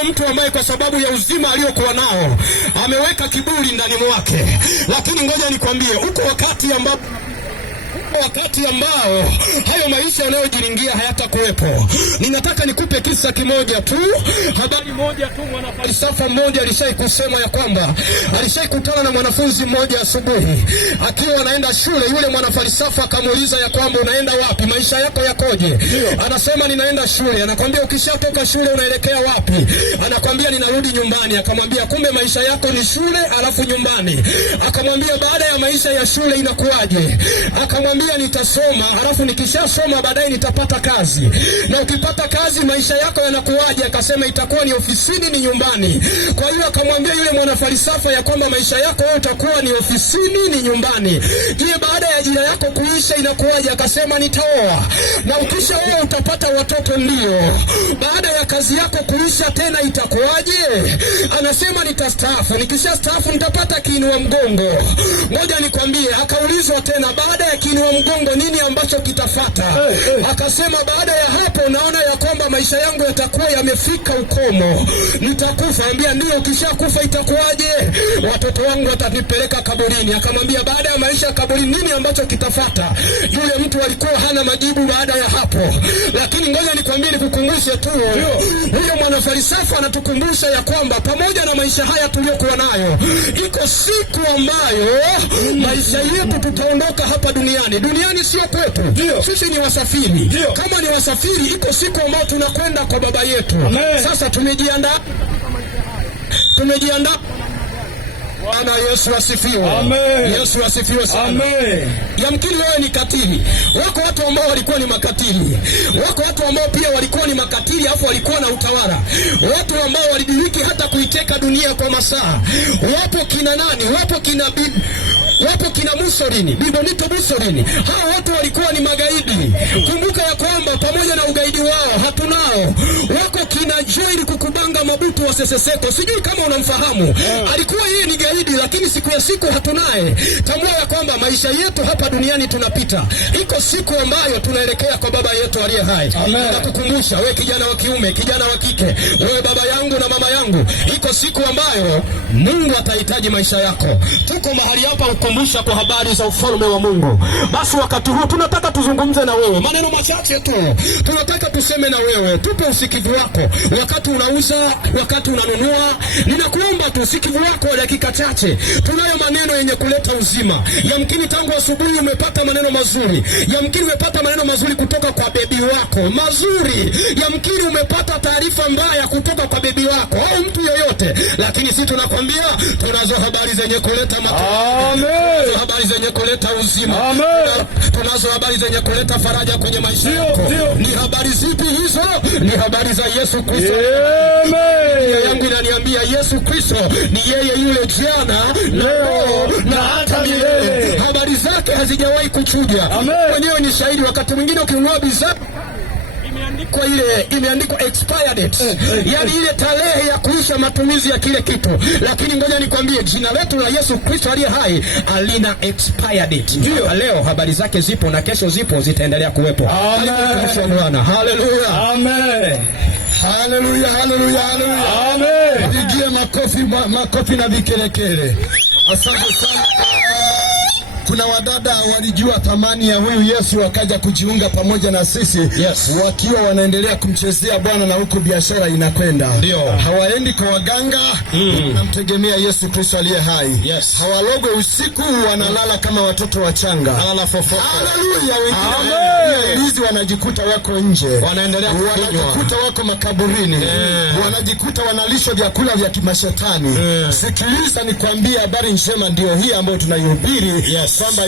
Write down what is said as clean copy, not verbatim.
yuko mtu ambaye kwa sababu ya uzima aliyokuwa nao ameweka kiburi ndani mwake. Lakini ngoja nikwambie, uko wakati ambao hayo maisha yanayojiringia hayatakuwepo. Ninataka nikupe kisa kimoja tu, habari moja tu. Mwanafalsafa mmoja alishai kusema ya kwamba alishai kutana na mwanafunzi mmoja asubuhi akiwa anaenda shule. Yule mwanafalsafa akamuuliza ya kwamba unaenda wapi, maisha yako yakoje? Anasema ninaenda shule. Anakwambia ukishatoka shule unaelekea wapi? Anakwambia ninarudi nyumbani. Akamwambia kumbe maisha yako ni shule alafu nyumbani. Akamwambia baada ya maisha ya shule inakuwaje? Akamwambia nitasoma, halafu nikishasoma baadaye nitapata kazi. Na ukipata kazi maisha yako yanakuwaje? Akasema itakuwa ni ofisini, ni nyumbani. Kwa hiyo akamwambia yule mwanafalsafa ya kwamba maisha yako wewe utakuwa ni ofisini, ni nyumbani. Je, baada ya ajira yako kuisha inakuwaje? Akasema nitaoa. Na ukishaoa utapata watoto. Ndio. Baada ya kazi yako kuisha tena itakuwaje? Anasema nitastaafu. Nikishastaafu nitapata kiinua mgongo. Ngoja nikwambie, akaulizwa tena baada ya kiinua mgongo nini ambacho kitafata? Akasema baada ya hapo naona ya kwamba maisha yangu yatakuwa yamefika ukomo, nitakufa. Ambia ndio, ukishakufa itakuwaje? Watoto wangu watanipeleka kaburini. Akamwambia baada ya maisha ya kaburini nini ambacho kitafata? Yule mtu alikuwa hana majibu baada ya hapo. Lakini ngoja nikwambie, nikukumbushe tu, huyo mwanafalsafa anatukumbusha ya kwamba pamoja na maisha haya tuliyokuwa nayo, iko siku ambayo maisha yetu tutaondoka hapa duniani. Duniani sio kwetu. Sisi ni wasafiri. Kama ni wasafiri, iko siku ambayo tunakwenda kwa baba yetu. Sasa tumejiandaa. Bwana Yesu asifiwe. Amen. Yesu asifiwe sana. Amen. Yamkini wewe ni katili. Wako watu ambao walikuwa ni makatili. Wako watu ambao pia walikuwa ni makatili afu walikuwa na utawala. Watu ambao walidiriki hata kuiteka dunia kwa masaa. Wapo kina nani? Wapo kina Mussolini, Benito Mussolini. Hao watu walikuwa ni magaidi. Kumbuka ya kwamba pamoja na ugaidi wao hatunao. Wako kina Joel Kukubanga Mabutu wa Sese Seko. Sijui kama unamfahamu. Alikuwa yeye ni gaidi, lakini siku ya siku hatunaye. Tambua ya kwamba maisha yetu hapa duniani tunapita. Iko siku ambayo tunaelekea kwa baba yetu aliye hai. Nakukumbusha wewe kijana wa kiume, kijana wa kike, wewe baba yangu na mama yangu, iko siku ambayo Mungu atahitaji maisha yako. Tuko mahali hapa kukumbusha kwa habari za ufalme wa Mungu. Basi wakati huu tunataka tuzungumze na wewe maneno machache tu. Tunataka tuseme na wewe, tupe usikivu wako. Wakati unauza, wakati unanunua, ninakuomba tu usikivu wako wa dakika chache. Tunayo maneno yenye kuleta uzima. Yamkini tangu asubuhi umepata maneno mazuri. Yamkini umepata maneno mazuri kutoka kwa bebi wako. Mazuri. Yamkini umepata taarifa mbaya kutoka kwa bebi wako au mtu yoyote. Lakini sisi tunakwambia tunazo habari zenye kuleta Amen. Habari zenye kuleta uzima. Amen. Tunazo habari zenye kuleta faraja kwenye maisha yako. Ni habari zipi hizo? Ni habari za Yesu Kristo. Amen. Yangu inaniambia Yesu Kristo ni yeye yule jana, leo na hata milele. Habari zake hazijawahi kuchuja. Mwenyewe ni shahidi. Wakati mwingine ukinunua bidhaa imeandikwa expired date. Yani ile tarehe ya kuisha matumizi ya kile kitu. Lakini ngoja nikwambie, jina letu la Yesu Kristo aliye hai alina expired date. Ndio leo habari zake zipo na kesho zipo, zitaendelea kuwepo. Amen. Bwana. Haleluya. Amen. Haleluya, haleluya, haleluya. Amen. Pigie makofi na vikelekele. Asante sana. Kuna wadada walijua thamani ya huyu Yesu wakaja kujiunga pamoja na sisi. Wakiwa wanaendelea kumchezea Bwana na huko biashara inakwenda. Hawaendi kwa waganga, wanamtegemea Yesu Kristo aliye hai. Hawalogwe usiku, wanalala kama watoto wachanga. Haleluya. Wengine hizi wanajikuta wako nje, wanajikuta wako makaburini, wanajikuta wanalishwa vyakula vya kimashetani. Sikiliza nikwambie, habari njema ndio hii ambayo tunaihubiri. Kwamba